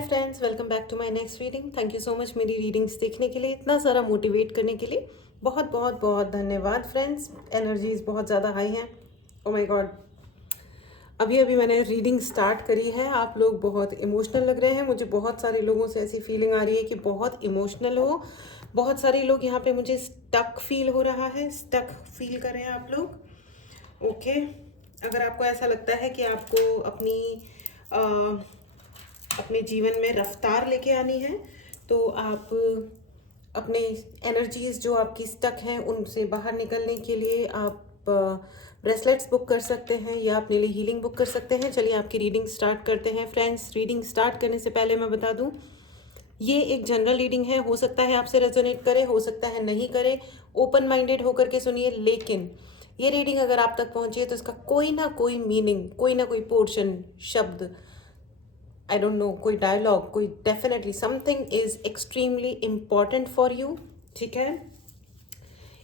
Hi friends, welcome back to my next reading. Thank you so much मेरी readings देखने के लिए, इतना सारा मोटिवेट करने के लिए। बहुत बहुत बहुत धन्यवाद फ्रेंड्स। एनर्जीज बहुत ज़्यादा हाई हैं। ओ माय गॉड, अभी अभी मैंने रीडिंग स्टार्ट करी है। आप लोग बहुत इमोशनल लग रहे हैं। मुझे बहुत सारे लोगों से ऐसी फीलिंग आ रही है कि बहुत इमोशनल हो। बहुत सारे लोग यहाँ पे मुझे स्टक फील हो रहा है। स्टक फील कर रहे हैं आप लोग। ओके, अगर आपको ऐसा लगता है कि आपको अपने जीवन में रफ्तार लेके आनी है, तो आप अपने एनर्जीज जो आपकी स्टक हैं उनसे बाहर निकलने के लिए आप ब्रेसलेट्स बुक कर सकते हैं या अपने लिए हीलिंग बुक कर सकते हैं। चलिए आपकी रीडिंग स्टार्ट करते हैं फ्रेंड्स। रीडिंग स्टार्ट करने से पहले मैं बता दूं, ये एक जनरल रीडिंग है। हो सकता है आपसे रेजोनेट करे, हो सकता है नहीं करे। ओपन माइंडेड होकर के सुनिए। लेकिन ये रीडिंग अगर आप तक पहुंची है तो इसका कोई ना कोई मीनिंग, कोई ना कोई पोर्शन, शब्द, आई डोंट नो, कोई डायलॉग, कोई definitely something is extremely important for you. ठीक है,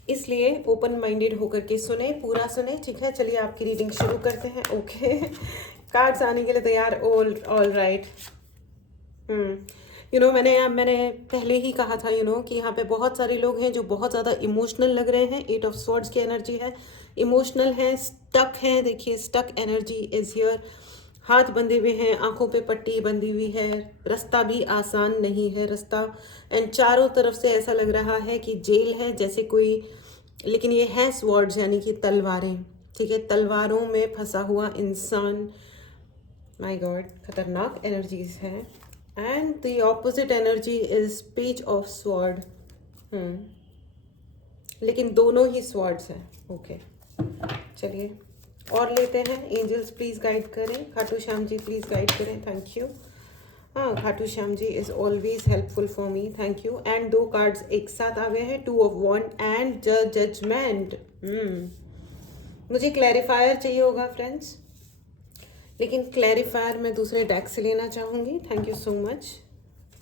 इसलिए ओपन माइंडेड होकर के सुने, पूरा सुने। ठीक है, चलिए आपकी रीडिंग शुरू करते हैं। ओके, कार्ड्स आने के लिए तैयार। All right. मैंने पहले ही कहा था कि यहाँ पे बहुत सारे लोग हैं जो बहुत ज़्यादा इमोशनल लग रहे हैं। 8 ऑफ स्वॉर्ड्स की एनर्जी है, इमोशनल है, स्टक है। देखिए, स्टक एनर्जी इज हियर। हाथ बंधे हुए हैं, आंखों पे पट्टी बंधी हुई है, रास्ता भी आसान नहीं है रास्ता। एंड चारों तरफ से ऐसा लग रहा है कि जेल है जैसे कोई, लेकिन ये है स्वॉर्ड्स यानी कि तलवारें। ठीक है, तलवारों में फंसा हुआ इंसान। माय गॉड, खतरनाक एनर्जीज हैं। And the opposite energy is page of sword. लेकिन दोनों ही स्वॉर्ड्स हैं। ओके, चलिए और लेते हैं। एंजल्स प्लीज गाइड करें, खाटू श्याम जी प्लीज गाइड करें। Thank you. हाँ, Khatu Shyam ji is always helpful for me. Thank you. And 2 cards एक साथ आ गए हैं, 2 ऑफ वॉन्ड एंड जजमेंट। मुझे क्लैरिफायर चाहिए होगा फ्रेंड्स, लेकिन क्लैरिफायर मैं दूसरे डेक से लेना चाहूँगी। Thank you so much,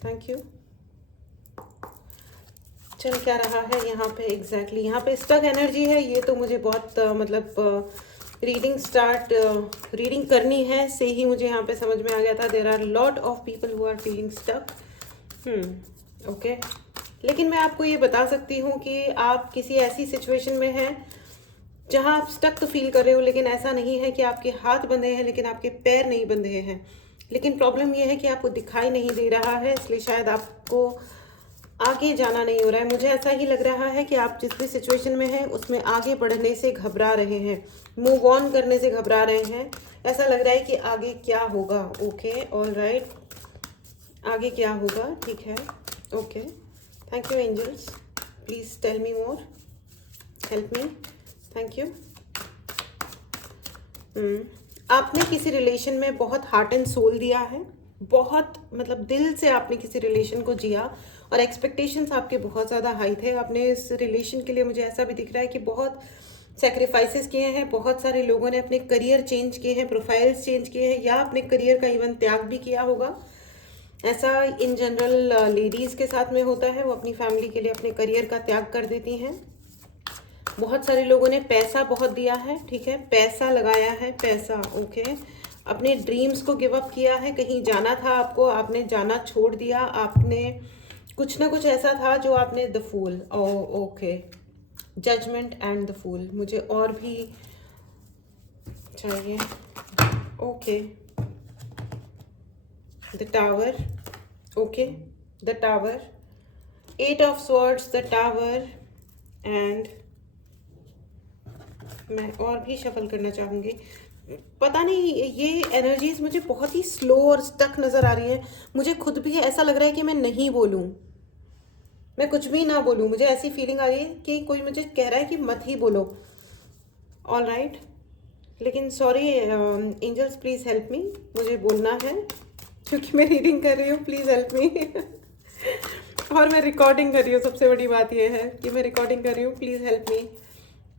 thank you. चल क्या रहा है यहाँ पे एग्जैक्टली यहाँ पे स्टक एनर्जी है। ये तो मुझे बहुत रीडिंग करनी है से ही मुझे यहाँ पे समझ में आ गया था। There are lot of people who are feeling stuck. Okay, लेकिन मैं आपको ये बता सकती हूँ कि आप किसी ऐसी सिचुएशन में हैं जहाँ आप स्टक तो फील कर रहे हो, लेकिन ऐसा नहीं है कि आपके हाथ बंधे हैं लेकिन आपके पैर नहीं बंधे हैं। लेकिन प्रॉब्लम ये है कि आपको दिखाई नहीं दे रहा है, इसलिए शायद आपको आगे जाना नहीं हो रहा है। मुझे ऐसा ही लग रहा है कि आप जिस भी सिचुएशन में हैं उसमें आगे बढ़ने से घबरा रहे हैं, मूव ऑन करने से घबरा रहे हैं। ऐसा लग रहा है कि आगे क्या होगा। ओके, ऑल राइट, आगे क्या होगा। ठीक है, okay, thank you angels, please tell me more, help me, thank you. आपने किसी रिलेशन में बहुत हार्ट एंड सोल दिया है, बहुत दिल से आपने किसी रिलेशन को जिया और एक्सपेक्टेशंस आपके बहुत ज़्यादा हाई थे। आपने इस रिलेशन के लिए, मुझे ऐसा भी दिख रहा है कि बहुत सेक्रीफाइसेस किए हैं। बहुत सारे लोगों ने अपने करियर चेंज किए हैं, प्रोफाइल्स चेंज किए हैं, या अपने करियर का इवन त्याग भी किया होगा। ऐसा इन जनरल लेडीज़ के साथ में होता है, वो अपनी फैमिली के लिए अपने करियर का त्याग कर देती हैं। बहुत सारे लोगों ने पैसा बहुत दिया है। ठीक है, पैसा लगाया है, पैसा। ओके, अपने ड्रीम्स को गिव अप किया है। कहीं जाना था आपको, आपने जाना छोड़ दिया। आपने कुछ ना कुछ ऐसा था जो आपने, the fool, okay, judgement and the fool. मुझे और भी चाहिए। Okay, the tower. Okay, the tower, 8 of swords, the tower. And मैं और भी शफल करना चाहूँगी। पता नहीं, ये एनर्जीज मुझे बहुत ही स्लो और स्टक नज़र आ रही है। मुझे खुद भी ऐसा लग रहा है कि मैं नहीं बोलूँ, मैं कुछ भी ना बोलूँ। मुझे ऐसी फीलिंग आ रही है कि कोई मुझे कह रहा है कि मत ही बोलो। ऑल राइट, लेकिन sorry angels, please help me, मुझे बोलना है क्योंकि मैं रीडिंग कर रही हूँ। Please help me. और मैं रिकॉर्डिंग कर रही हूँ, सबसे बड़ी बात यह है कि मैं रिकॉर्डिंग कर रही हूँ। Please help me.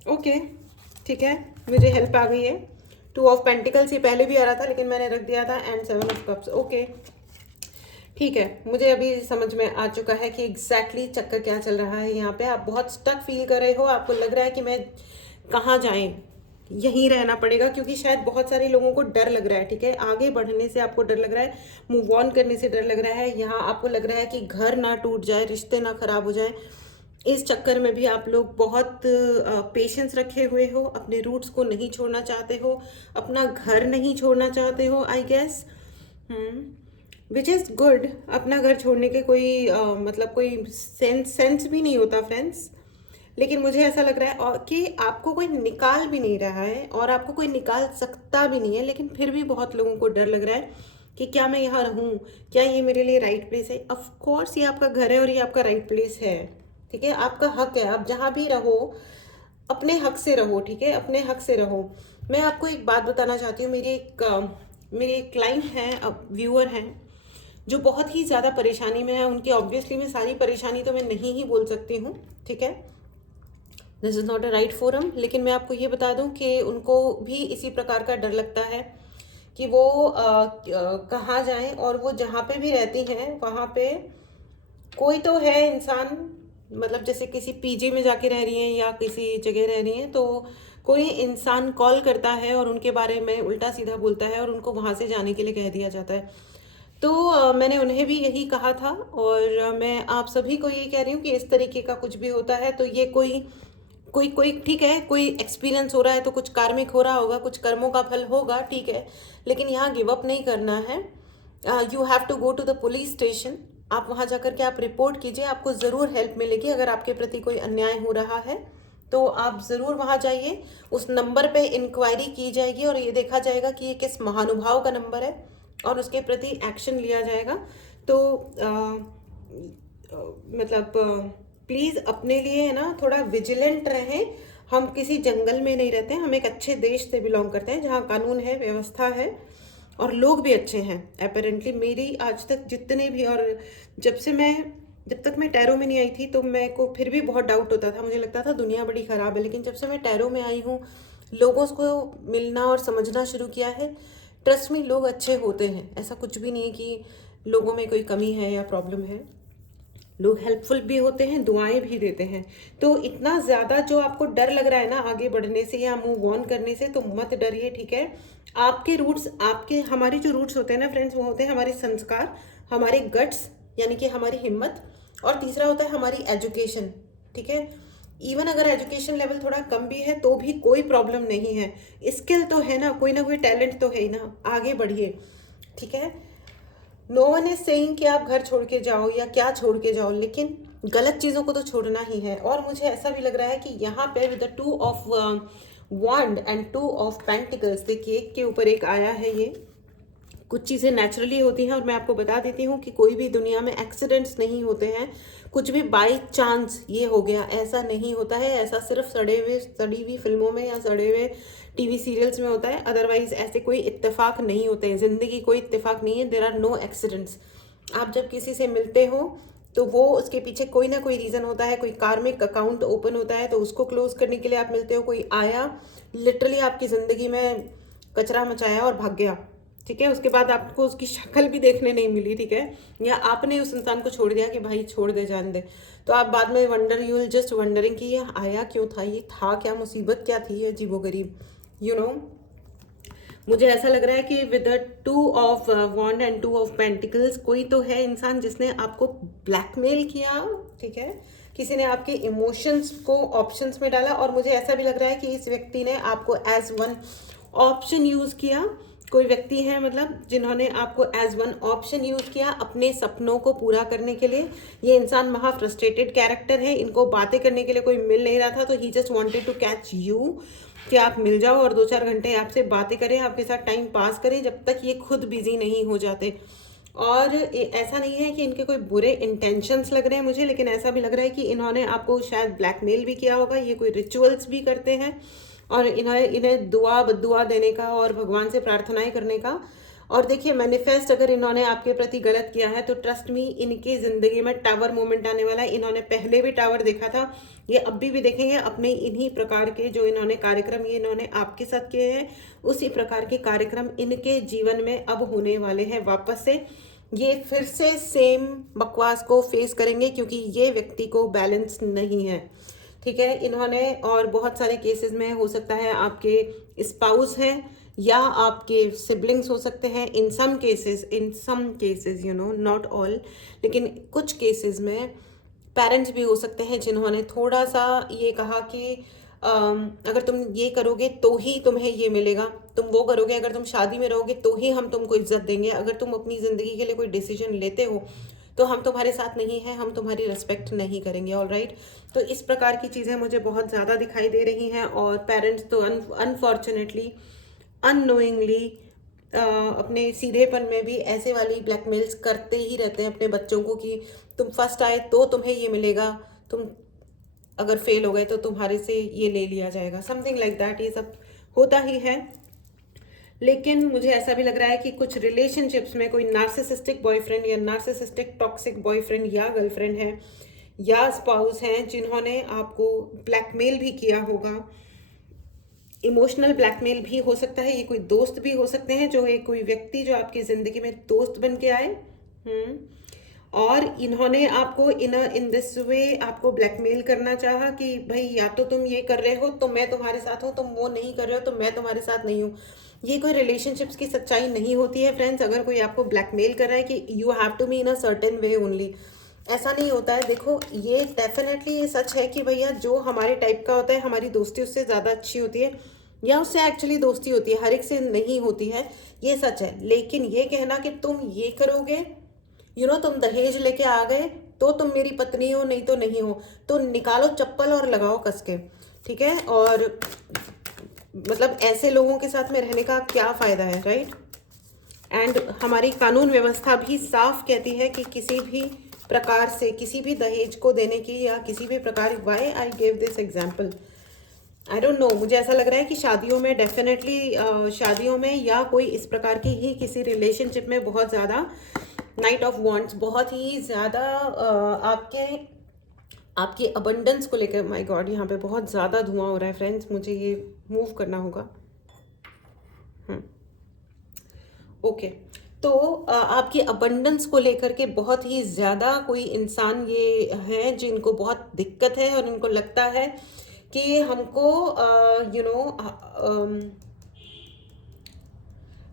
ओके, ठीक है, मुझे हेल्प आ गई है। 2 ऑफ पेंटिकल्स ये पहले भी आ रहा था लेकिन मैंने रख दिया था, एंड 7 ऑफ कप्स। ओके, ठीक है, मुझे अभी समझ में आ चुका है कि एग्जैक्टली चक्कर क्या चल रहा है यहाँ पे। आप बहुत स्टक फील कर रहे हो, आपको लग रहा है कि मैं कहाँ जाएं, यहीं रहना पड़ेगा, क्योंकि शायद बहुत सारे लोगों को डर लग रहा है, ठीक है, आगे बढ़ने से आपको डर लग रहा है, मूव ऑन करने से डर लग रहा है, यहाँ आपको लग रहा है कि घर ना टूट जाए, रिश्ते ना खराब हो जाए। इस चक्कर में भी आप लोग बहुत पेशेंस रखे हुए हो, अपने रूट्स को नहीं छोड़ना चाहते हो, अपना घर नहीं छोड़ना चाहते हो, I guess. Which is good. अपना घर छोड़ने के कोई मतलब कोई सेंस भी नहीं होता फ्रेंड्स। लेकिन मुझे ऐसा लग रहा है कि आपको कोई निकाल भी नहीं रहा है और आपको कोई निकाल सकता भी नहीं है, लेकिन फिर भी बहुत लोगों को डर लग रहा है कि क्या मैं यहाँ रहूँ, क्या ये मेरे लिए राइट प्लेस है। ऑफ कोर्स ये आपका घर है और ये आपका राइट प्लेस है, ठीक है, आपका हक है। आप जहाँ भी रहो अपने हक से रहो, ठीक है, अपने हक से रहो। मैं आपको एक बात बताना चाहती हूँ। मेरी एक क्लाइंट हैं, व्यूअर हैं, जो बहुत ही ज़्यादा परेशानी में है। उनकी ऑब्वियसली मैं सारी परेशानी तो मैं नहीं ही बोल सकती हूँ, ठीक है, this is not a right forum. लेकिन मैं आपको ये बता दूं कि उनको भी इसी प्रकार का डर लगता है कि वो कहाँ जाएं, और वो जहाँ पे भी रहती हैं वहाँ पे कोई तो है इंसान, मतलब जैसे किसी पीजी में जाके रह रही हैं या किसी जगह रह रही हैं, तो कोई इंसान कॉल करता है और उनके बारे में उल्टा सीधा बोलता है और उनको वहाँ से जाने के लिए कह दिया जाता है। तो मैंने उन्हें भी यही कहा था, और मैं आप सभी को ये कह रही हूँ कि इस तरीके का कुछ भी होता है तो ये कोई कोई कोई ठीक है, कोई एक्सपीरियंस हो रहा है तो कुछ कार्मिक हो रहा होगा, कुछ कर्मों का फल होगा, ठीक है, लेकिन यहाँ गिव अप नहीं करना है। You have to go to the police station. आप वहाँ जाकर के आप रिपोर्ट कीजिए, आपको ज़रूर हेल्प मिलेगी। अगर आपके प्रति कोई अन्याय हो रहा है तो आप ज़रूर वहाँ जाइए, उस नंबर पे इंक्वायरी की जाएगी और ये देखा जाएगा कि ये किस महानुभाव का नंबर है और उसके प्रति एक्शन लिया जाएगा। तो मतलब प्लीज़ अपने लिए ना थोड़ा विजिलेंट रहें। हम किसी जंगल में नहीं रहते हैं, हम एक अच्छे देश से बिलोंग करते हैं जहाँ कानून है, व्यवस्था है और लोग भी अच्छे हैं अपेरेंटली। मेरी आज तक जितने भी, और जब तक मैं टैरो में नहीं आई थी तो मेरे को फिर भी बहुत डाउट होता था, मुझे लगता था दुनिया बड़ी ख़राब है, लेकिन जब से मैं टैरो में आई हूँ, लोगों को मिलना और समझना शुरू किया है, ट्रस्ट में लोग अच्छे होते हैं। ऐसा कुछ भी नहीं है कि लोगों में कोई कमी है या प्रॉब्लम है, लोग हेल्पफुल भी होते हैं, दुआएं भी देते हैं। तो इतना ज़्यादा जो आपको डर लग रहा है ना आगे बढ़ने से या मूव ऑन करने से, तो मत डरिए, ठीक है। आपके रूट्स, हमारी जो रूट्स होते हैं ना फ्रेंड्स, वो होते हैं हमारे संस्कार, हमारे गट्स यानी कि हमारी हिम्मत, और तीसरा होता है हमारी एजुकेशन, ठीक है। इवन अगर एजुकेशन लेवल थोड़ा कम भी है तो भी कोई प्रॉब्लम नहीं है, स्किल तो है ना कोई टैलेंट तो है ही ना, आगे बढ़िए, ठीक है। नो वन इज सेइंग कि आप घर छोड़ के जाओ या क्या छोड़ के जाओ, लेकिन गलत चीज़ों को तो छोड़ना ही है। और मुझे ऐसा भी लग रहा है कि यहाँ पे with the 2 of wand and 2 of pentacles, देखिए एक के ऊपर एक आया है। ये कुछ चीज़ें नेचुरली होती हैं, और मैं आपको बता देती हूँ कि कोई भी दुनिया में एक्सीडेंट्स नहीं होते हैं, कुछ भी बाई चांस ये हो गया ऐसा नहीं होता है। ऐसा सिर्फ सड़ी हुई फिल्मों में या सड़े हुए टीवी सीरियल्स में होता है, अदरवाइज ऐसे कोई इत्तेफाक नहीं होते हैं। ज़िंदगी कोई इत्तेफाक नहीं है, देयर आर नो एक्सीडेंट्स। आप जब किसी से मिलते हो तो वो उसके पीछे कोई ना कोई रीज़न होता है, कोई कार्मिक अकाउंट ओपन होता है तो उसको क्लोज करने के लिए आप मिलते हो। कोई आया लिटरली आपकी ज़िंदगी में कचरा मचाया और भाग गया, ठीक है, उसके बाद आपको उसकी शक्ल भी देखने नहीं मिली, ठीक है, या आपने उस इंसान को छोड़ दिया कि भाई छोड़ दे, जान दे, तो आप बाद में यू विल जस्ट वंडरिंग कि ये आया क्यों था, ये था क्या, मुसीबत क्या थी, ये अजीबोगरीब, यू नो। मुझे ऐसा लग रहा है कि with the 2 of wand and 2 of pentacles, कोई तो है इंसान जिसने आपको ब्लैकमेल किया, ठीक है, किसी ने आपके इमोशंस को ऑप्शंस में डाला, और मुझे ऐसा भी लग रहा है कि इस व्यक्ति ने आपको एज वन ऑप्शन यूज़ किया। कोई व्यक्ति है मतलब जिन्होंने आपको एज वन ऑप्शन यूज़ किया अपने सपनों को पूरा करने के लिए। ये इंसान महा फ्रस्ट्रेटेड कैरेक्टर है, इनको बातें करने के लिए कोई मिल नहीं रहा था, तो he just wanted to catch you, कि आप मिल जाओ और 2-4 घंटे आपसे बातें करें, आपके साथ टाइम पास करें, जब तक ये खुद बिजी नहीं हो जाते। और ऐसा नहीं है कि इनके कोई बुरे इंटेंशंस लग रहे हैं मुझे, लेकिन ऐसा भी लग रहा है कि इन्होंने आपको शायद ब्लैकमेल भी किया होगा। ये कोई रिचुअल्स भी करते हैं और इन्हें दुआ बद्दुआ देने का और भगवान से प्रार्थनाएं करने का। और देखिए मैनिफेस्ट अगर इन्होंने आपके प्रति गलत किया है तो ट्रस्ट मी, इनकी ज़िंदगी में टावर मोमेंट आने वाला है। इन्होंने पहले भी टावर देखा था, ये अभी भी देखेंगे। अपने इन्हीं प्रकार के जो इन्होंने कार्यक्रम ये इन्होंने आपके साथ किए हैं, उसी प्रकार के कार्यक्रम इनके जीवन में अब होने वाले हैं वापस से। ये फिर से सेम बकवास को फेस करेंगे क्योंकि ये व्यक्ति को बैलेंस नहीं है, ठीक है। इन्होंने और बहुत सारे केसेस में हो सकता है आपके स्पाउस हैं या आपके सिबलिंग्स हो सकते हैं। इन सम केसेस नॉट ऑल, लेकिन कुछ केसेस में पेरेंट्स भी हो सकते हैं जिन्होंने थोड़ा सा ये कहा कि अगर तुम ये करोगे तो ही तुम्हें ये मिलेगा, तुम वो करोगे, अगर तुम शादी में रहोगे तो ही हम तुमको इज्जत देंगे, अगर तुम अपनी ज़िंदगी के लिए कोई डिसीजन लेते हो तो हम तुम्हारे साथ नहीं हैं, हम तुम्हारी रिस्पेक्ट नहीं करेंगे। All right. तो इस प्रकार की चीज़ें मुझे बहुत ज़्यादा दिखाई दे रही हैं और पेरेंट्स तो अनफॉर्चुनेटली अननोइंगली अपने सीधेपन में भी ऐसे वाली ब्लैकमेल्स करते ही रहते हैं अपने बच्चों को कि तुम फर्स्ट आए तो तुम्हें ये मिलेगा, तुम अगर फेल हो गए तो तुम्हारे से ये ले लिया जाएगा, समथिंग लाइक दैट। ये सब होता ही है। लेकिन मुझे ऐसा भी लग रहा है कि कुछ रिलेशनशिप्स में कोई नार्सिसिस्टिक बॉयफ्रेंड या नार्सिसिस्टिक टॉक्सिक बॉयफ्रेंड या गर्लफ्रेंड है या स्पाउस हैं जिन्होंने आपको ब्लैकमेल भी किया होगा। इमोशनल ब्लैकमेल भी हो सकता है, ये कोई दोस्त भी हो सकते हैं, जो एक कोई व्यक्ति जो आपकी ज़िंदगी में दोस्त बन के आए और इन्होंने आपको इन दिस वे आपको ब्लैकमेल करना चाहा कि भाई या तो तुम ये कर रहे हो तो मैं तुम्हारे साथ हूँ, तुम वो नहीं कर रहे हो तो मैं तुम्हारे साथ नहीं हूँ। ये कोई रिलेशनशिप्स की सच्चाई नहीं होती है फ्रेंड्स। अगर कोई आपको ब्लैकमेल कर रहा है कि you have to be in a certain way only, ऐसा नहीं होता है। देखो ये डेफिनेटली ये सच है कि भैया जो हमारे टाइप का होता है हमारी दोस्ती उससे ज़्यादा अच्छी होती है या उससे एक्चुअली दोस्ती होती है, हर एक से नहीं होती है, ये सच है। लेकिन ये कहना कि तुम ये करोगे, तुम दहेज लेके आ गए तो तुम मेरी पत्नी हो, नहीं तो नहीं हो, तो निकालो चप्पल और लगाओ कस के, ठीक है। और मतलब ऐसे लोगों के साथ में रहने का क्या फ़ायदा है, राइट। एंड हमारी कानून व्यवस्था भी साफ कहती है कि किसी भी प्रकार से किसी भी दहेज को देने की या किसी भी प्रकार, why I give this example, I don't know, मुझे ऐसा लग रहा है कि शादियों में डेफिनेटली शादियों में या कोई इस प्रकार की ही किसी रिलेशनशिप में बहुत ज़्यादा नाइट ऑफ वॉन्ट्स, बहुत ही ज़्यादा आपके अबंडेंस को लेकर, माय गॉड यहाँ पे बहुत ज़्यादा धुआं हो रहा है फ्रेंड्स, मुझे ये मूव करना होगा। ओके। तो आपकी अबंडेंस को लेकर के बहुत ही ज़्यादा कोई इंसान ये हैं जिनको बहुत दिक्कत है और इनको लगता है कि हमको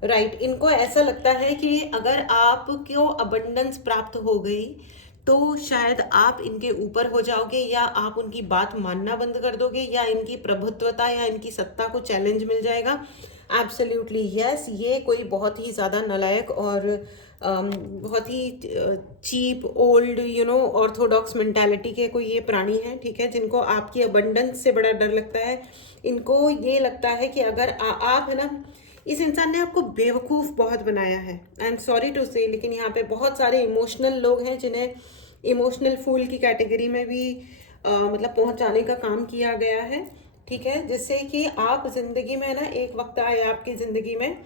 राइट, इनको ऐसा लगता है कि अगर आपको अबंडेंस प्राप्त हो गई तो शायद आप इनके ऊपर हो जाओगे या आप उनकी बात मानना बंद कर दोगे या इनकी प्रभुत्वता या इनकी सत्ता को चैलेंज मिल जाएगा। एब्सोल्युटली यस, ये कोई बहुत ही ज़्यादा नालायक और बहुत ही चीप ओल्ड ऑर्थोडॉक्स मेंटालिटी के कोई ये प्राणी हैं, ठीक है, जिनको आपकी अबंडेंस से बड़ा डर लगता है। इनको ये लगता है कि अगर आप है ना, इस इंसान ने आपको बेवकूफ़ बहुत बनाया है। आई एम सॉरी टू से, लेकिन यहाँ पे बहुत सारे इमोशनल लोग हैं जिन्हें इमोशनल फूल की कैटेगरी में भी मतलब पहुँचाने का काम किया गया है, ठीक है, जिससे कि आप ज़िंदगी में ना एक वक्त आए आपकी ज़िंदगी में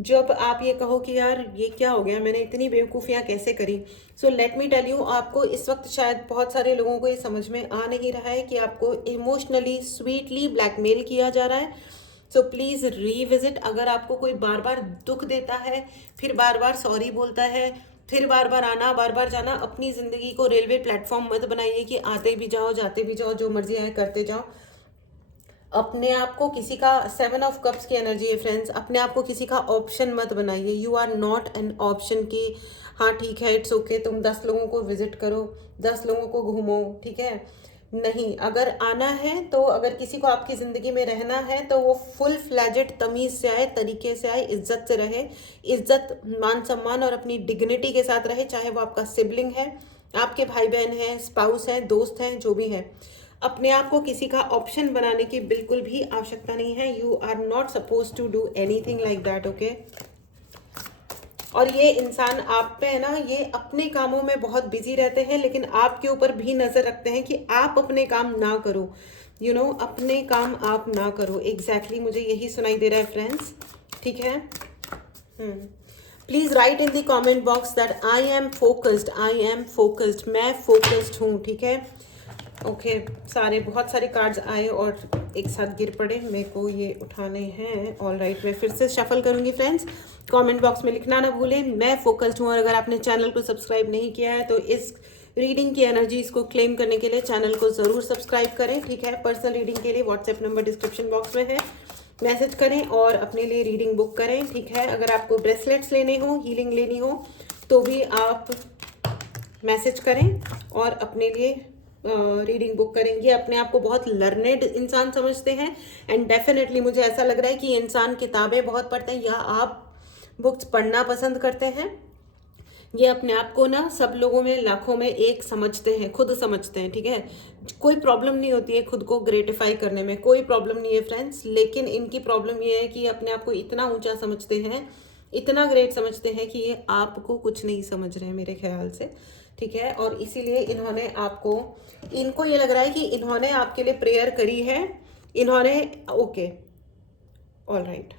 जब आप ये कहो कि यार ये क्या हो गया, मैंने इतनी बेवकूफ़ियाँ कैसे करी। So let me tell you, आपको इस वक्त शायद बहुत सारे लोगों को ये समझ में आ नहीं रहा है कि आपको इमोशनली स्वीटली ब्लैकमेल किया जा रहा है। So please revisit. अगर आपको कोई बार बार दुख देता है, फिर बार बार सॉरी बोलता है, फिर बार बार आना बार बार जाना, अपनी ज़िंदगी को रेलवे प्लेटफॉर्म मत बनाइए कि आते भी जाओ जाते भी जाओ, जो मर्जी आए करते जाओ। अपने आप को किसी का 7 ऑफ कप्स की एनर्जी है फ्रेंड्स, अपने आप को किसी का ऑप्शन मत बनाइए। You are not an option कि हाँ ठीक है इट्स ओके, तुम 10 लोगों को विजिट करो, 10 लोगों को घूमो, ठीक है। नहीं, अगर आना है तो अगर किसी को आपकी ज़िंदगी में रहना है तो वो फुल फ्लैजेड तमीज़ से आए, तरीके से आए, इज्जत से रहे, इज्जत मान सम्मान और अपनी डिग्निटी के साथ रहे, चाहे वो आपका सिबलिंग है, आपके भाई बहन हैं, स्पाउस हैं, दोस्त हैं, जो भी है। अपने आप को किसी का ऑप्शन बनाने की बिल्कुल भी आवश्यकता नहीं है। You are not suppose to do anything like that, okay. और ये इंसान आप पे है ना, ये अपने कामों में बहुत बिजी रहते हैं, लेकिन आपके ऊपर भी नज़र रखते हैं कि आप अपने काम ना करो, अपने काम आप ना करो। एग्जैक्टली मुझे यही सुनाई दे रहा है फ्रेंड्स, ठीक है। Please write in the comment box that I am focused, I am focused, मैं फोकस्ड हूँ, ठीक है। ओके, बहुत सारे कार्ड्स आए और एक साथ गिर पड़े, मेरे को ये उठाने हैं। ऑल राइट, मैं फिर से शफल करूँगी फ्रेंड्स। कमेंट बॉक्स में लिखना ना भूलें, मैं फोकस्ड हूँ। और अगर आपने चैनल को सब्सक्राइब नहीं किया है तो इस रीडिंग की एनर्जीज को क्लेम करने के लिए चैनल को ज़रूर सब्सक्राइब करें, ठीक है। पर्सनल रीडिंग के लिए व्हाट्सएप नंबर डिस्क्रिप्शन बॉक्स में है, मैसेज करें और अपने लिए रीडिंग बुक करें, ठीक है। अगर आपको ब्रेसलेट्स लेने हो, हीलिंग लेनी हो, तो भी आप मैसेज करें और अपने लिए रीडिंग बुक करेंगे। अपने आप को बहुत लर्नेड इंसान समझते हैं एंड डेफिनेटली मुझे ऐसा लग रहा है कि ये इंसान किताबें बहुत पढ़ते हैं या आप बुक्स पढ़ना पसंद करते हैं। ये अपने आप को ना सब लोगों में लाखों में एक समझते हैं, खुद समझते हैं, ठीक है। कोई प्रॉब्लम नहीं होती है खुद को ग्रेटिफाई करने में, कोई प्रॉब्लम नहीं है फ्रेंड्स, लेकिन इनकी प्रॉब्लम ये है कि अपने आप को इतना ऊंचा समझते हैं, इतना ग्रेट समझते हैं कि ये आपको कुछ नहीं समझ रहे हैं मेरे ख्याल से, ठीक है। और इसीलिए इन्होंने आपको, इनको ये लग रहा है कि इन्होंने आपके लिए प्रेयर करी है, इन्होंने ओके ऑल राइट,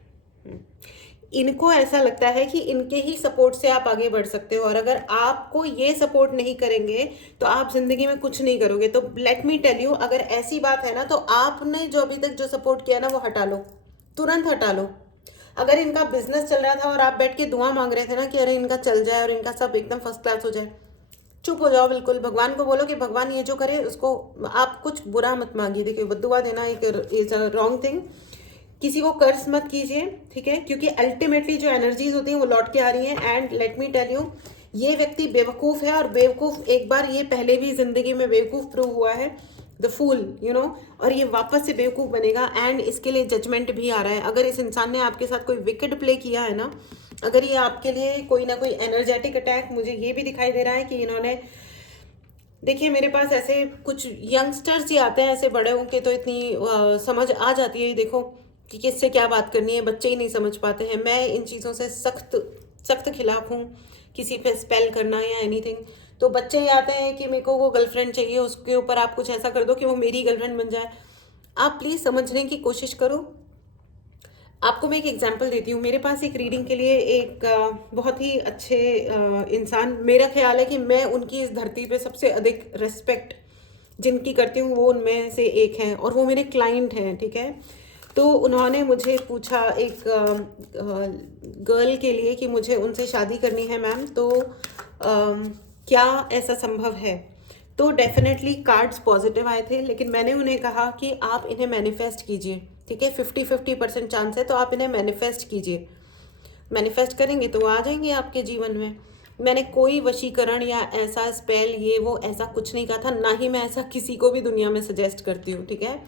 इनको ऐसा लगता है कि इनके ही सपोर्ट से आप आगे बढ़ सकते हो, और अगर आपको ये सपोर्ट नहीं करेंगे तो आप जिंदगी में कुछ नहीं करोगे। तो लेट मी टेल यू, अगर ऐसी बात है ना तो आपने जो अभी तक जो सपोर्ट किया ना वो हटा लो, तुरंत हटा लो। अगर इनका बिजनेस चल रहा था और आप बैठ के दुआ मांग रहे थे ना कि अरे इनका चल जाए और इनका सब एकदम फर्स्ट क्लास हो जाए, चुप हो जाओ बिल्कुल। भगवान को बोलो कि भगवान ये जो करे उसको, आप कुछ बुरा मत मांगिए। देखिए बद्दुआ देना एक इज अ रॉन्ग थिंग, किसी को कर्ज मत कीजिए, ठीक है, क्योंकि अल्टीमेटली जो एनर्जीज होती हैं वो लौट के आ रही हैं। And let me tell you, ये व्यक्ति बेवकूफ़ है, और बेवकूफ़ एक बार ये पहले भी जिंदगी में बेवकूफ़ प्रूव हुआ है, द फूल यू नो, और ये वापस से बेवकूफ़ बनेगा एंड इसके लिए जजमेंट भी आ रहा है। अगर इस इंसान ने आपके साथ कोई विकेड प्ले किया है ना, अगर ये आपके लिए कोई ना कोई एनर्जेटिक अटैक, मुझे ये भी दिखाई दे रहा है कि इन्होंने, देखिए मेरे पास ऐसे कुछ यंगस्टर्स ही आते हैं, ऐसे बड़े होंगे तो इतनी समझ आ जाती है, देखो कि किससे क्या बात करनी है, बच्चे ही नहीं समझ पाते हैं। मैं इन चीज़ों से सख्त सख्त खिलाफ हूँ, किसी पे स्पेल करना या एनीथिंग। तो बच्चे ही आते हैं कि मेरे को वो गर्लफ्रेंड चाहिए, उसके ऊपर आप कुछ ऐसा कर दो कि वो मेरी गर्लफ्रेंड बन जाए। आप प्लीज़ समझने की कोशिश करो। आपको मैं एक एग्जांपल देती हूँ। मेरे पास एक रीडिंग के लिए एक बहुत ही अच्छे इंसान, मेरा ख्याल है कि मैं उनकी इस धरती पे सबसे अधिक रिस्पेक्ट जिनकी करती हूँ वो उनमें से एक हैं, और वो मेरे क्लाइंट हैं, ठीक है। तो उन्होंने मुझे पूछा एक गर्ल के लिए कि मुझे उनसे शादी करनी है मैम, तो क्या ऐसा संभव है। तो डेफिनेटली कार्ड्स पॉजिटिव आए थे, लेकिन मैंने उन्हें कहा कि आप इन्हें मैनिफेस्ट कीजिए, ठीक है। 50-50% चांस है, तो आप इन्हें मैनिफेस्ट कीजिए। मैनिफेस्ट करेंगे तो आ जाएंगे आपके जीवन में। मैंने कोई वशीकरण या ऐसा स्पेल ये वो ऐसा कुछ नहीं कहा था, ना ही मैं ऐसा किसी को भी दुनिया में सजेस्ट करती हूँ, ठीक है।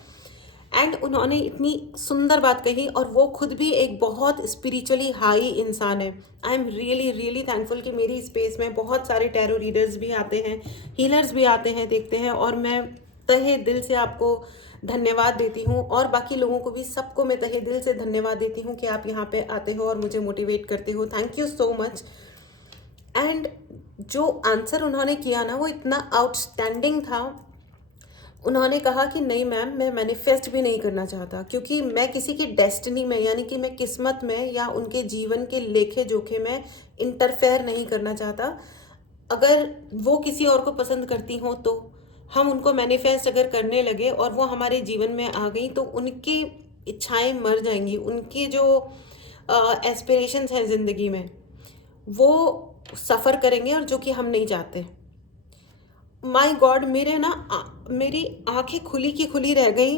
एंड उन्होंने इतनी सुंदर बात कही, और वो खुद भी एक बहुत स्पिरिचुअली हाई इंसान है। I am really really thankful कि मेरी स्पेस में बहुत सारे टैरो रीडर्स भी आते हैं, हीलर्स भी आते हैं, देखते हैं, और मैं तहे दिल से आपको धन्यवाद देती हूँ, और बाकी लोगों को भी, सबको मैं तहे दिल से धन्यवाद देती हूँ कि आप यहाँ पे आते हो और मुझे मोटिवेट करते हो। Thank you so much. And जो आंसर उन्होंने किया ना वो इतना आउटस्टैंडिंग था। उन्होंने कहा कि नहीं मैम, मैं मैनिफेस्ट भी नहीं करना चाहता, क्योंकि मैं किसी की डेस्टिनी में, यानी कि मैं किस्मत में या उनके जीवन के लेखे जोखे में इंटरफेयर नहीं करना चाहता। अगर वो किसी और को पसंद करती हों तो हम उनको मैनिफेस्ट अगर करने लगे और वो हमारे जीवन में आ गई तो उनकी इच्छाएं मर जाएंगी, उनकी जो एस्पिरेशंस हैं ज़िंदगी में वो सफ़र करेंगे, और जो कि हम नहीं चाहते। माई गॉड, मेरे ना मेरी आंखें खुली की खुली रह गई।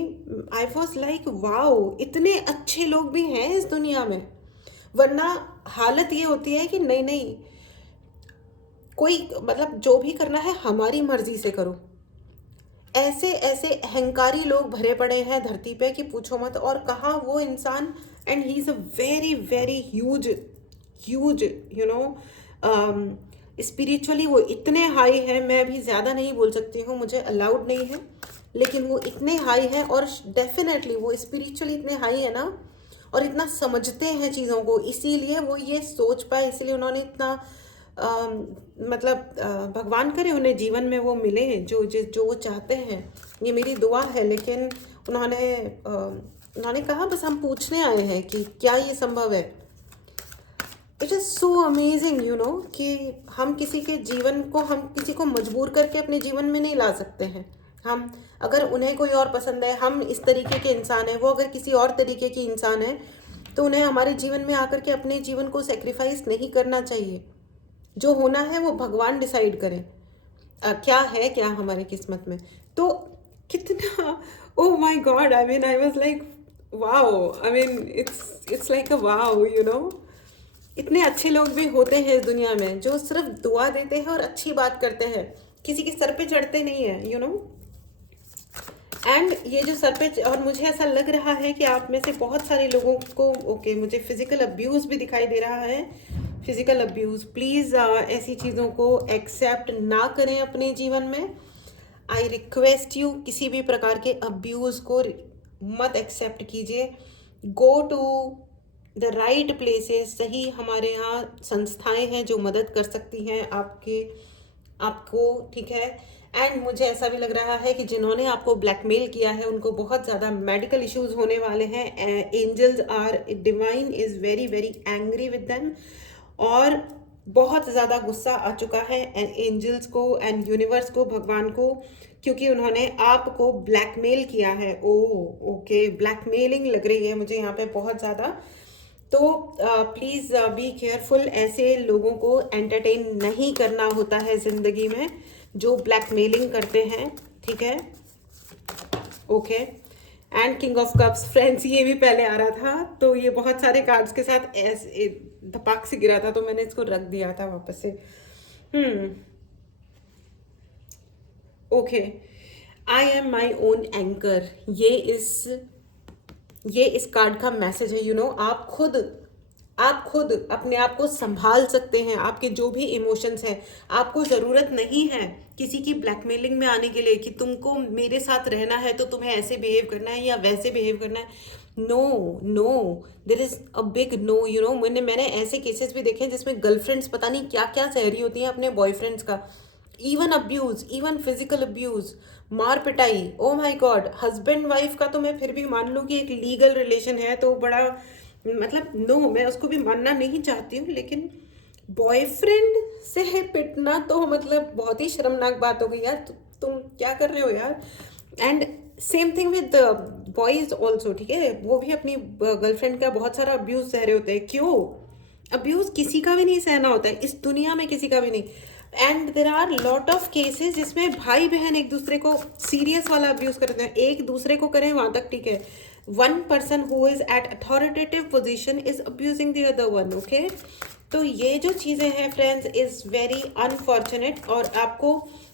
आई वॉज लाइक वाओ, इतने अच्छे लोग भी हैं इस दुनिया में। वरना हालत ये होती है कि नहीं नहीं, कोई मतलब जो भी करना है हमारी मर्जी से करो। ऐसे ऐसे अहंकारी लोग भरे पड़े हैं धरती पे कि पूछो मत। और कहाँ वो इंसान, and he is a very very huge huge you know, spiritually वो इतने हाई है, मैं भी ज़्यादा नहीं बोल सकती हूँ, मुझे अलाउड नहीं है, लेकिन वो इतने हाई हैं, और डेफिनेटली वो स्पिरिचुअली इतने हाई है ना, और इतना समझते हैं चीज़ों को, इसीलिए वो ये सोच पाए, इसीलिए उन्होंने इतना मतलब भगवान करे उन्हें जीवन में वो मिले जो वो चाहते हैं। ये मेरी दुआ है। लेकिन उन्होंने कहा बस हम पूछने आए हैं कि क्या ये संभव है। It is so amazing you know कि हम किसी के जीवन को, हम किसी को मजबूर करके अपने जीवन में नहीं ला सकते हैं। हम, अगर उन्हें कोई और पसंद है, हम इस तरीके के इंसान हैं, वो अगर किसी और तरीके की इंसान है, तो उन्हें हमारे जीवन में आकर के अपने जीवन को सेक्रीफाइस नहीं करना चाहिए। जो होना है वो भगवान डिसाइड करें। क्या है क्या हमारे किस्मत में। तो कितना, oh my God, I mean I was like wow, I mean it's like a wow, you know. इतने अच्छे लोग भी होते हैं इस दुनिया में जो सिर्फ दुआ देते हैं और अच्छी बात करते हैं, किसी के सर पे चढ़ते नहीं है, यू नो। एंड ये जो सर पे और मुझे ऐसा लग रहा है कि आप में से बहुत सारे लोगों को, ओके, मुझे फिजिकल अब्यूज़ भी दिखाई दे रहा है। फिजिकल अब्यूज़, प्लीज़ ऐसी चीज़ों को एक्सेप्ट ना करें अपने जीवन में। आई रिक्वेस्ट यू, किसी भी प्रकार के अब्यूज़ को मत एक्सेप्ट कीजिए। Go to the right places. सही हमारे यहाँ संस्थाएं हैं जो मदद कर सकती हैं आपको, ठीक है। एंड मुझे ऐसा भी लग रहा है कि जिन्होंने आपको ब्लैकमेल किया है उनको बहुत ज़्यादा मेडिकल इश्यूज होने वाले हैं। Angels are, divine is very very angry with them, और बहुत ज़्यादा गुस्सा आ चुका है एंजल्स को एंड यूनिवर्स को, भगवान को, क्योंकि उन्होंने आपको ब्लैकमेल किया है। ओह ओके, ब्लैकमेलिंग लग रही है मुझे यहाँ पे बहुत ज़्यादा। तो प्लीज़ बी केयरफुल, ऐसे लोगों को एंटरटेन नहीं करना होता है ज़िंदगी में जो ब्लैकमेलिंग करते हैं, ठीक है। Okay, and king of cups, friends ये भी पहले आ रहा था, तो ये बहुत सारे कार्ड्स के साथ ऐसे धपाक से गिरा था, तो मैंने इसको रख दिया था वापस से। Okay, I am my own anchor, ये इस कार्ड का मैसेज है, यू नो। आप खुद अपने आप को संभाल सकते हैं। आपके जो भी इमोशंस हैं, आपको ज़रूरत नहीं है किसी की ब्लैकमेलिंग में आने के लिए कि तुमको मेरे साथ रहना है तो तुम्हें ऐसे बिहेव करना है या वैसे बिहेव करना है। No no, there is a big no, you know. मैंने ऐसे केसेस भी देखे हैं जिसमें गर्लफ्रेंड्स पता नहीं क्या क्या सह रही होती हैं अपने बॉयफ्रेंड्स का। Even abuse, even physical abuse, मार पिटाई, oh my God. Husband wife का तो मैं फिर भी मान लूँ कि एक लीगल रिलेशन है तो बड़ा, मतलब नो, मैं उसको भी मानना नहीं चाहती हूँ, लेकिन बॉयफ्रेंड से पिटना तो मतलब बहुत ही शर्मनाक बात हो गई यार। तुम क्या कर रहे हो यार। And same thing with boys also, ठीक है। वो भी अपनी गर्लफ्रेंड का बहुत सारा अब्यूज़ सह रहे होते हैं। क्यों? अब्यूज़ किसी का भी नहीं सहना होता है इस दुनिया में, किसी का भी नहीं। And there are lot of cases जिसमें भाई बहन एक दूसरे को सीरियस वाला अब्यूज़ करते हैं। एक दूसरे को करें वहाँ तक ठीक है, one person who is at authoritative position is abusing the other one, okay. तो ये जो चीज़ें हैं फ्रेंड्स इज़ वेरी अनफॉर्चुनेट, और आपको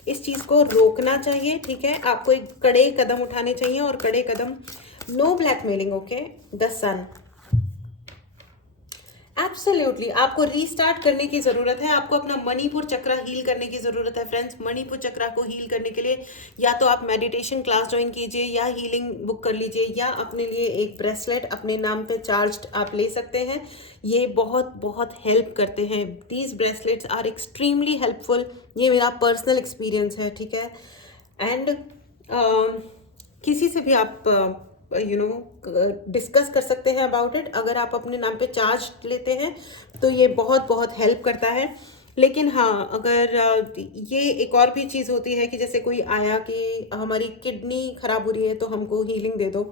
इस चीज़ को रोकना चाहिए, ठीक है। आपको एक कड़े कदम उठाने चाहिए, और कड़े कदम, no blackmailing, okay. The sun, absolutely आपको रीस्टार्ट करने की ज़रूरत है। आपको अपना मणिपुर चक्रा हील करने की ज़रूरत है फ्रेंड्स। मणिपुर चक्रा को हील करने के लिए या तो आप मेडिटेशन क्लास ज्वाइन कीजिए, या हीलिंग बुक कर लीजिए, या अपने लिए एक ब्रेसलेट अपने नाम पे चार्ज्ड आप ले सकते हैं। ये बहुत बहुत हेल्प करते हैं। These bracelets are extremely helpful. ये मेरा पर्सनल एक्सपीरियंस है, ठीक है। एंड किसी से भी आप यू नो डिस्कस कर सकते हैं अबाउट इट। अगर आप अपने नाम पे चार्ज लेते हैं तो ये बहुत बहुत हेल्प करता है। लेकिन हाँ, अगर ये एक और भी चीज़ होती है कि जैसे कोई आया कि हमारी किडनी खराब हो रही है तो हमको हीलिंग दे दो,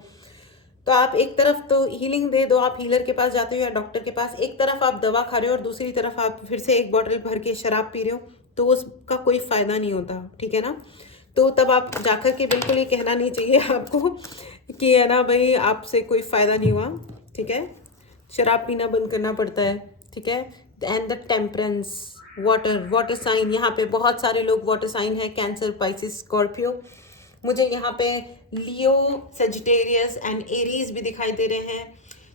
तो आप एक तरफ तो हीलिंग दे दो, आप हीलर के पास जाते हो या डॉक्टर के पास, एक तरफ आप दवा खा रहे हो और दूसरी तरफ आप फिर से एक बॉटल भर के शराब पी रहे हो, तो उसका कोई फ़ायदा नहीं होता, ठीक है ना। तो तब आप जाकर के बिल्कुल ये कहना नहीं चाहिए आपको कि है ना भाई आपसे कोई फ़ायदा नहीं हुआ, ठीक है। शराब पीना बंद करना पड़ता है, ठीक है। And the temperance, water sign, यहाँ पे बहुत सारे लोग वाटर साइन है, कैंसर, पाइसिस, स्कॉर्पियो। मुझे यहाँ पे लियो, सेजिटेरियस एंड एरीज भी दिखाई दे रहे हैं,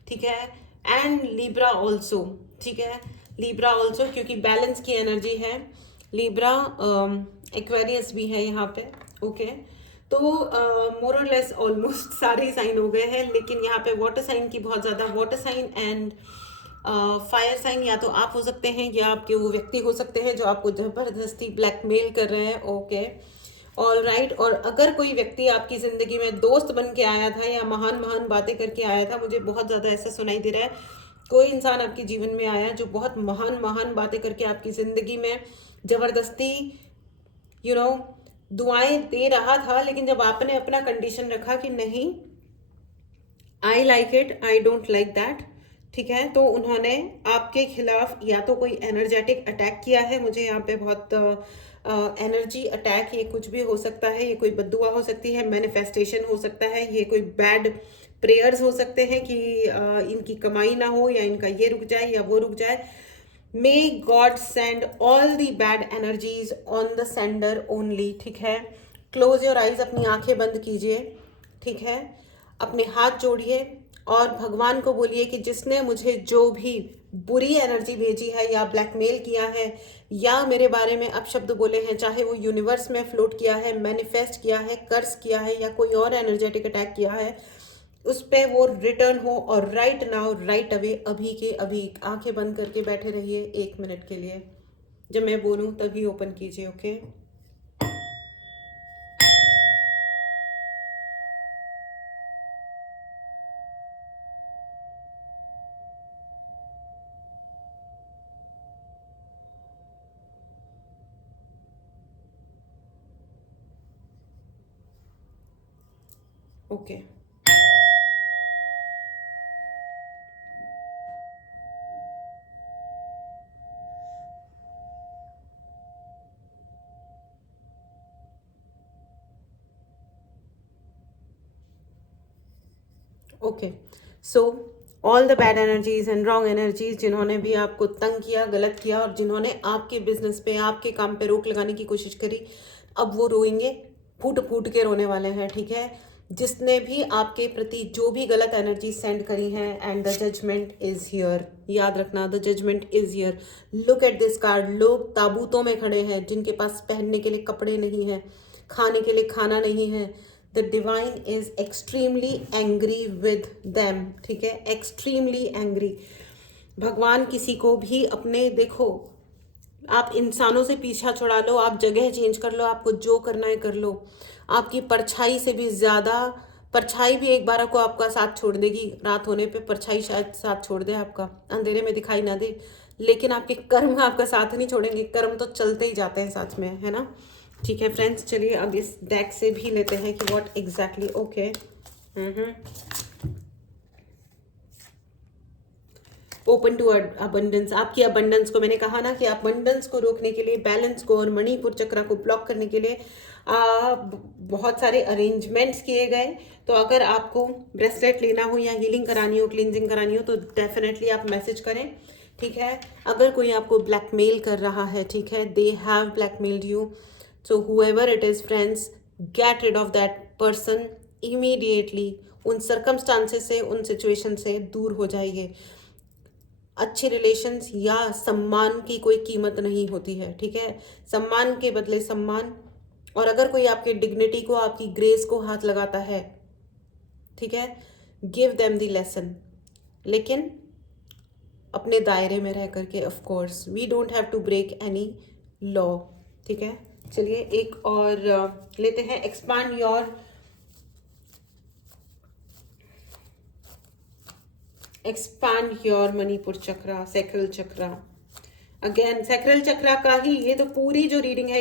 ठीक है। एंड लिब्रा ऑल्सो, ठीक है। लिब्रा ऑल्सो, क्योंकि बैलेंस की एनर्जी है। लिब्रा, एक्वेरियस भी है यहाँ पे, ओके। तो मोर और लेस ऑलमोस्ट सारे साइन हो गए हैं, लेकिन यहाँ पे वाटर साइन की बहुत ज़्यादा, water sign and fire sign, या तो आप हो सकते हैं या आपके वो व्यक्ति हो सकते हैं जो आपको ज़बरदस्ती ब्लैकमेल कर रहे हैं, ओके। All right. और अगर कोई व्यक्ति आपकी ज़िंदगी में दोस्त बन के आया था या महान महान बातें करके आया था, मुझे बहुत ज़्यादा ऐसा सुनाई दे रहा है, कोई इंसान आपके जीवन में आया जो बहुत महान महान बातें करके आपकी ज़िंदगी में ज़बरदस्ती यू नो दुआएं दे रहा था, लेकिन जब आपने अपना कंडीशन रखा कि नहीं, I like it, I don't like that, ठीक है। तो उन्होंने आपके खिलाफ या तो कोई एनर्जेटिक अटैक किया है, मुझे यहाँ पे बहुत एनर्जी अटैक, ये कुछ भी हो सकता है, ये कोई बद्दुआ हो सकती है, मैनिफेस्टेशन हो सकता है, ये कोई बैड प्रेयर्स हो सकते हैं कि इनकी कमाई ना हो या इनका ये रुक जाए या वो रुक जाए। May God send all the bad energies on the sender only, ठीक है। क्लोज योर आइज, अपनी आंखें बंद कीजिए, ठीक है। अपने हाथ जोड़िए और भगवान को बोलिए कि जिसने मुझे जो भी बुरी एनर्जी भेजी है या ब्लैकमेल किया है या मेरे बारे में अपशब्द बोले हैं, चाहे वो यूनिवर्स में फ्लोट किया है, मैनिफेस्ट किया है, कर्स किया है या कोई और एनर्जेटिक अटैक किया है, उस पे वो रिटर्न हो। और राइट नाउ, राइट अवे, अभी के अभी आंखें बंद करके बैठे रहिए 1 मिनट के लिए। जब मैं बोलूँ तभी ओपन कीजिए, okay. Okay, okay. So all the bad energies and wrong energies, जिन्होंने भी आपको तंग किया, गलत किया और जिन्होंने आपके बिजनेस पे, आपके काम पे रोक लगाने की कोशिश करी, अब वो रोएंगे, फूट फूट के रोने वाले हैं, ठीक है। जिसने भी आपके प्रति जो भी गलत एनर्जी सेंड करी हैं, and the judgement is here, याद रखना, the judgement is here. Look at this card. लोग ताबूतों में खड़े हैं, जिनके पास पहनने के लिए कपड़े नहीं हैं, खाने के लिए खाना नहीं है। The divine is extremely angry with them, ठीक है, एक्सट्रीमली एंग्री। भगवान किसी को भी अपने, देखो, आप इंसानों से पीछा छुड़ा लो, आप जगह चेंज कर लो, आपको जो करना है कर लो। आपकी परछाई से भी ज़्यादा, परछाई भी एक बार को आपका साथ छोड़ देगी, रात होने पे परछाई शायद साथ छोड़ दे आपका, अंधेरे में दिखाई ना दे, लेकिन आपके कर्म आपका साथ नहीं छोड़ेंगे। कर्म तो चलते ही जाते हैं साथ में, है ना। ठीक है फ्रेंड्स, चलिए अब इस डेक से भी लेते हैं कि what exactly, okay. Open to abundance, आपकी अबंडेंस को, मैंने कहा ना कि अबंडेंस को रोकने के लिए, बैलेंस को और मणिपुर चक्र को ब्लॉक करने के लिए बहुत सारे अरेंजमेंट्स किए गए। तो अगर आपको ब्रेसलेट लेना हो या हीलिंग करानी हो, क्लिनजिंग करानी हो, तो डेफिनेटली आप मैसेज करें, ठीक है। अगर कोई आपको ब्लैकमेल कर रहा है, ठीक है, they have blackmailed you, so however it is friends, get rid of that person immediately. उन सर्कमस्टांसेस से, उन सिचुएशन से दूर हो जाइए। अच्छे रिलेशंस या सम्मान की कोई कीमत नहीं होती है, ठीक है। सम्मान के बदले सम्मान। और अगर कोई आपके डिग्निटी को, आपकी ग्रेस को हाथ लगाता है, ठीक है, गिव देम द लेसन, लेकिन अपने दायरे में रह करके। Of course we don't have to break any law, ठीक है। चलिए एक और लेते हैं, expand your Manipur chakra, sacral chakra. Again sacral chakra का ही ये तो पूरी जो रीडिंग है,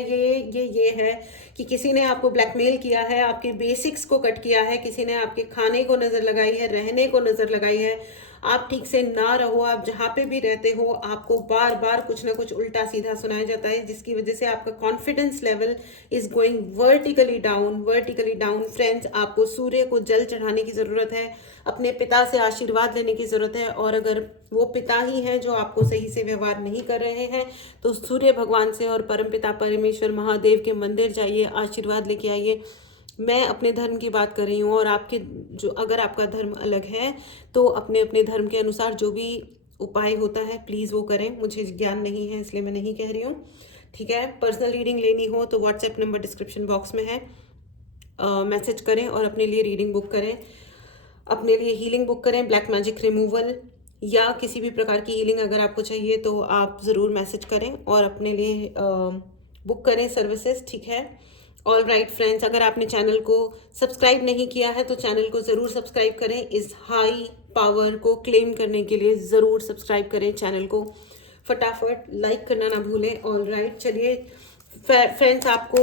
ये है कि किसी ने आपको ब्लैकमेल किया है, आपके बेसिक्स को कट किया है, किसी ने आपके खाने को नज़र लगाई है, रहने को नज़र लगाई है, आप ठीक से ना रहो, आप जहाँ पे भी रहते हो आपको बार बार कुछ ना कुछ उल्टा सीधा सुनाया जाता है, जिसकी वजह से आपका confidence level is going vertically down, vertically down. Friends, आपको सूर्य को जल चढ़ाने की ज़रूरत है, अपने पिता से आशीर्वाद लेने की ज़रूरत है, और अगर वो पिता ही हैं जो आपको सही से व्यवहार नहीं कर रहे हैं, तो सूर्य भगवान से और परमपिता परमेश्वर महादेव के मंदिर जाइए, आशीर्वाद लेके आइए। मैं अपने धर्म की बात कर रही हूँ, और आपके जो, अगर आपका धर्म अलग है तो अपने अपने धर्म के अनुसार जो भी उपाय होता है प्लीज़ वो करें। मुझे ज्ञान नहीं है इसलिए मैं नहीं कह रही हूँ, ठीक है। पर्सनल रीडिंग लेनी हो तो व्हाट्सएप नंबर डिस्क्रिप्शन बॉक्स में है, मैसेज करें और अपने लिए रीडिंग बुक करें, अपने लिए हीलिंग बुक करें, ब्लैक मैजिक रिमूवल या किसी भी प्रकार की हीलिंग अगर आपको चाहिए तो आप ज़रूर मैसेज करें और अपने लिए बुक करें सर्विसेज, ठीक है। ऑल राइट फ्रेंड्स, अगर आपने चैनल को सब्सक्राइब नहीं किया है तो चैनल को ज़रूर सब्सक्राइब करें। इस हाई पावर को क्लेम करने के लिए ज़रूर सब्सक्राइब करें चैनल को, फटाफट लाइक करना ना भूलें। ऑल राइट, चलिए फ्रेंड्स, आपको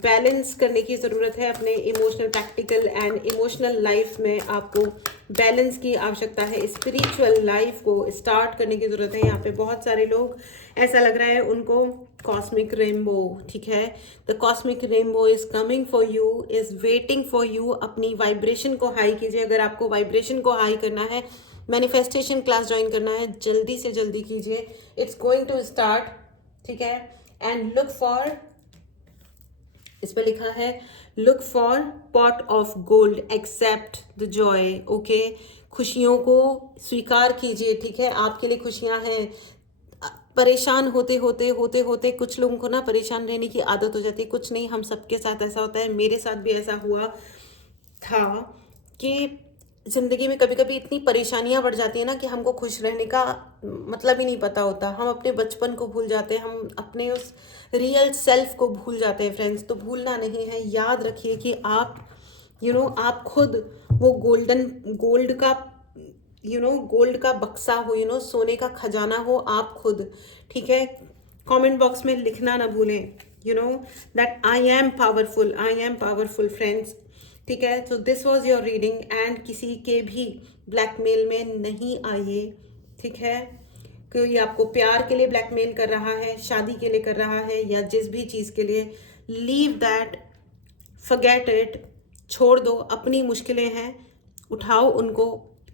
बैलेंस करने की ज़रूरत है अपने emotional, practical and emotional life में। आपको बैलेंस की आवश्यकता है। स्पिरिचुअल लाइफ को स्टार्ट करने की ज़रूरत है। यहाँ पे बहुत सारे लोग, ऐसा लग रहा है उनको कॉस्मिक रेनबो, ठीक है, the cosmic rainbow is coming for you, is waiting for you. अपनी वाइब्रेशन को हाई कीजिए। अगर आपको वाइब्रेशन को हाई करना है, मैनिफेस्टेशन क्लास ज्वाइन करना है, जल्दी से जल्दी कीजिए। इट्स गोइंग टू स्टार्ट, ठीक है। एंड लुक फॉर, इस पे लिखा है look for pot of gold, accept the joy, okay. खुशियों को स्वीकार कीजिए, ठीक है। आपके लिए खुशियां हैं। परेशान होते होते कुछ लोगों को ना परेशान रहने की आदत हो जाती है। कुछ नहीं, हम सबके साथ ऐसा होता है, मेरे साथ भी ऐसा हुआ था कि ज़िंदगी में कभी कभी इतनी परेशानियां बढ़ जाती है ना कि हमको खुश रहने का मतलब ही नहीं पता होता। हम अपने बचपन को भूल जाते हैं, हम अपने उस रियल सेल्फ को भूल जाते हैं फ्रेंड्स। तो भूलना नहीं है। याद रखिए कि आप आप खुद वो गोल्ड का गोल्ड का बक्सा हो, सोने का खजाना हो आप खुद, ठीक है। कमेंट बॉक्स में लिखना ना भूलें, that I am powerful friends, ठीक है। तो this was your reading and किसी के भी ब्लैकमेल में नहीं आइए, ठीक है। कोई आपको प्यार के लिए ब्लैकमेल कर रहा है, शादी के लिए कर रहा है, या जिस भी चीज़ के लिए, लीव दैट, फॉरगेट इट, छोड़ दो। अपनी मुश्किलें हैं, उठाओ उनको,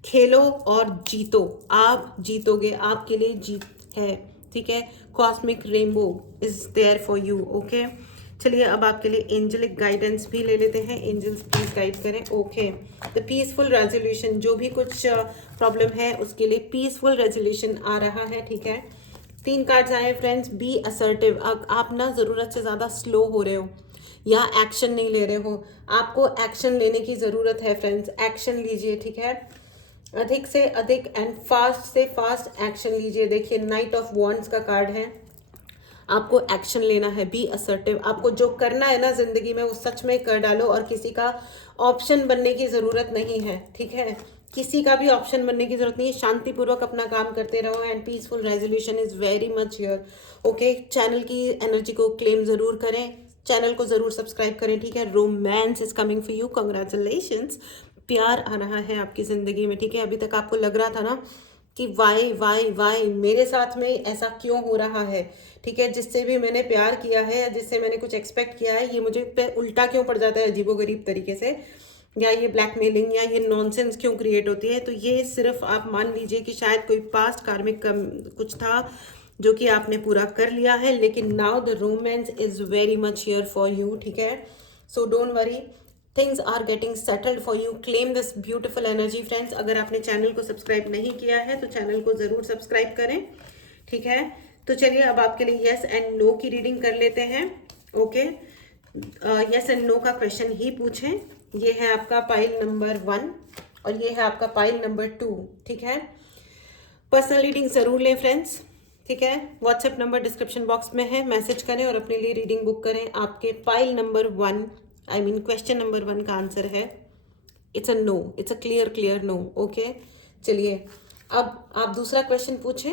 खेलो और जीतो। आप जीतोगे, आपके लिए जीत है, ठीक है। Cosmic rainbow is there for you, okay. चलिए अब आपके लिए एंजलिक गाइडेंस भी ले लेते हैं। एंजल्स प्लीज गाइड करें, ओके। द पीसफुल रेजोल्यूशन, जो भी कुछ प्रॉब्लम है उसके लिए पीसफुल रेजोल्यूशन आ रहा है, ठीक है। 3 कार्ड्स आए फ्रेंड्स। बी असर्टिव, आप ना ज़रूरत से ज़्यादा स्लो हो रहे हो या एक्शन नहीं ले रहे हो। आपको एक्शन लेने की ज़रूरत है फ्रेंड्स, एक्शन लीजिए, ठीक है। अधिक से अधिक एंड फास्ट से फास्ट एक्शन लीजिए। देखिए नाइट ऑफ वॉन्ड्स का कार्ड है। आपको एक्शन लेना है, बी असर्टिव। आपको जो करना है ना जिंदगी में वो सच में कर डालो, और किसी का ऑप्शन बनने की ज़रूरत नहीं है, ठीक है। किसी का भी ऑप्शन बनने की जरूरत नहीं है। शांतिपूर्वक अपना काम करते रहो and peaceful resolution is very much here, okay. Channel की एनर्जी को क्लेम ज़रूर करें, चैनल को ज़रूर सब्सक्राइब करें, ठीक है। Romance is coming for you, congratulations. प्यार आ रहा है आपकी ज़िंदगी में, ठीक है। अभी तक आपको लग रहा था ना कि वाई वाई वाई मेरे साथ में ऐसा क्यों हो रहा है, ठीक है। जिससे भी मैंने प्यार किया है या जिससे मैंने कुछ एक्सपेक्ट किया है, ये मुझे पे उल्टा क्यों पड़ जाता है अजीबोगरीब तरीके से, या ये ब्लैकमेलिंग या ये नॉनसेंस क्यों क्रिएट होती है। तो ये सिर्फ आप मान लीजिए कि शायद कोई पास्ट कार्मिक कुछ था जो कि आपने पूरा कर लिया है, लेकिन now the romance is very much here for you, ठीक है। So don't worry, things are getting settled for you. Claim this beautiful energy friends. अगर आपने चैनल को सब्सक्राइब नहीं किया है तो चैनल को ज़रूर सब्सक्राइब करें, ठीक है। तो चलिए अब आपके लिए यस एंड नो की रीडिंग कर लेते हैं, ओके। यस एंड नो का क्वेश्चन ही पूछें। ये है आपका पाइल नंबर 1 और ये है आपका पाइल नंबर 2, ठीक है। पर्सनल रीडिंग ज़रूर लें फ्रेंड्स, ठीक है। व्हाट्सएप नंबर डिस्क्रिप्शन बॉक्स में है, मैसेज करें और अपने लिए रीडिंग बुक करें। आपके pile number 1, I mean question number 1 का आंसर है it's a no, it's a clear no, okay. चलिए अब आप दूसरा क्वेश्चन पूछें,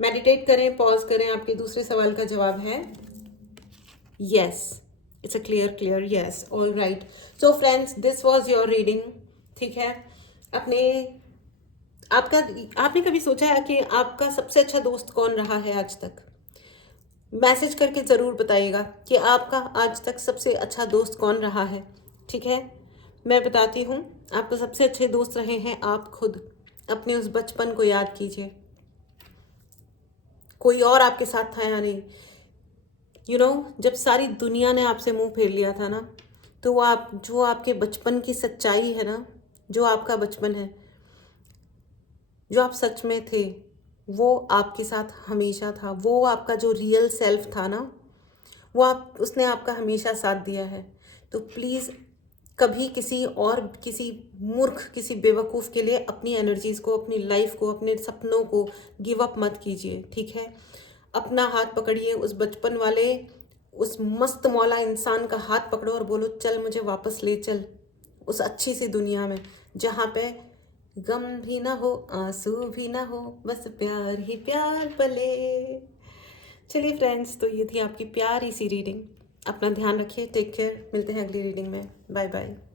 मेडिटेट करें, पॉज करें। आपके दूसरे सवाल का जवाब है yes, it's a clear yes, all right. So friends this was your reading, ठीक है। अपने आपने कभी सोचा है कि आपका सबसे अच्छा दोस्त कौन रहा है आज तक? मैसेज करके ज़रूर बताइएगा कि आपका आज तक सबसे अच्छा दोस्त कौन रहा है, ठीक है। मैं बताती हूँ, आपको सबसे अच्छे दोस्त रहे हैं आप खुद। अपने उस बचपन को याद कीजिए, कोई और आपके साथ था या नहीं। जब सारी दुनिया ने आपसे मुंह फेर लिया था ना, तो वो आप जो आपके बचपन की सच्चाई है ना, जो आपका बचपन है, जो आप सच में थे, वो आपके साथ हमेशा था। वो आपका जो रियल सेल्फ था ना, वो उसने आपका हमेशा साथ दिया है। तो प्लीज़ कभी किसी मूर्ख, किसी बेवकूफ़ के लिए अपनी एनर्जीज़ को, अपनी लाइफ को, अपने सपनों को गिव अप मत कीजिए, ठीक है। अपना हाथ पकड़िए, उस बचपन वाले उस मस्त मौला इंसान का हाथ पकड़ो और बोलो चल मुझे वापस ले चल उस अच्छी सी दुनिया में, जहाँ पे गम भी ना हो, आंसू भी ना हो, बस प्यार ही प्यार पले। चलिए फ्रेंड्स, तो ये थी आपकी प्यारी सी रीडिंग। अपना ध्यान रखिए, टेक केयर, मिलते हैं अगली रीडिंग में। Bye bye.